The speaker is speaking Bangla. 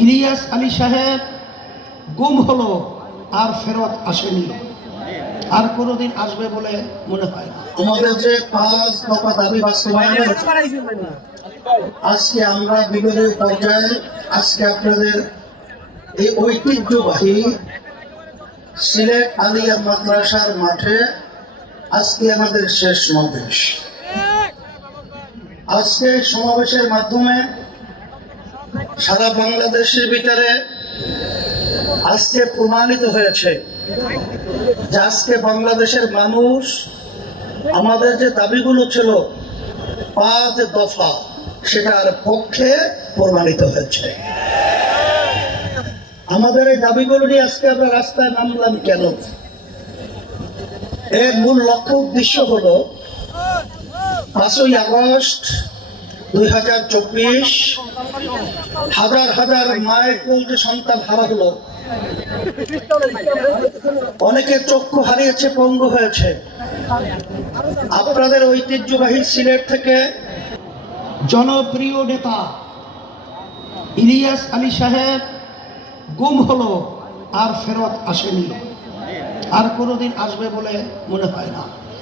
ইলিয়াস আলী সাহেব গুম হলো আর ফেরত আসেনি, আর কোনোদিন আসবে বলে মনে হয় না। আমাদের যে 5 দফা দাবি বাস্তবায়নের আজকে আমরা বিগত পর্যায়ে আজকে আপনাদের এই ঐতিহ্যবাহী সিলেট আলিয়া মাদ্রাসার মাঠে আজকে আমাদের শেষ সমাবেশ। আজকে সমাবেশের মাধ্যমে সারা বাংলাদেশের ভিতরে আজকে প্রমাণিত হয়েছে যে আজকে বাংলাদেশের মানুষ আমাদের যে দাবিগুলো ছিল 5 দফা সেটার পক্ষে প্রমাণিত হয়েছে। আমাদের এই দাবিগুলো নিয়ে আজকে আমরা রাস্তায় নামলাম কেন? এর মূল লক্ষ্য উদ্দেশ্য হলো 5ই আগস্ট 2024 হাজার হাজার মায়ের কোলে সন্তান হারা হলো, অনেকে চক্ষু হারিয়েছে, পঙ্গু হয়েছে। আপনাদের ঐতিহ্যবাহী সিলেট থেকে জনপ্রিয় নেতা ইলিয়াস আলী সাহেব গুম হলো আর ফেরত আসেনি, আর কোনোদিন আসবে বলে মনে হয় না।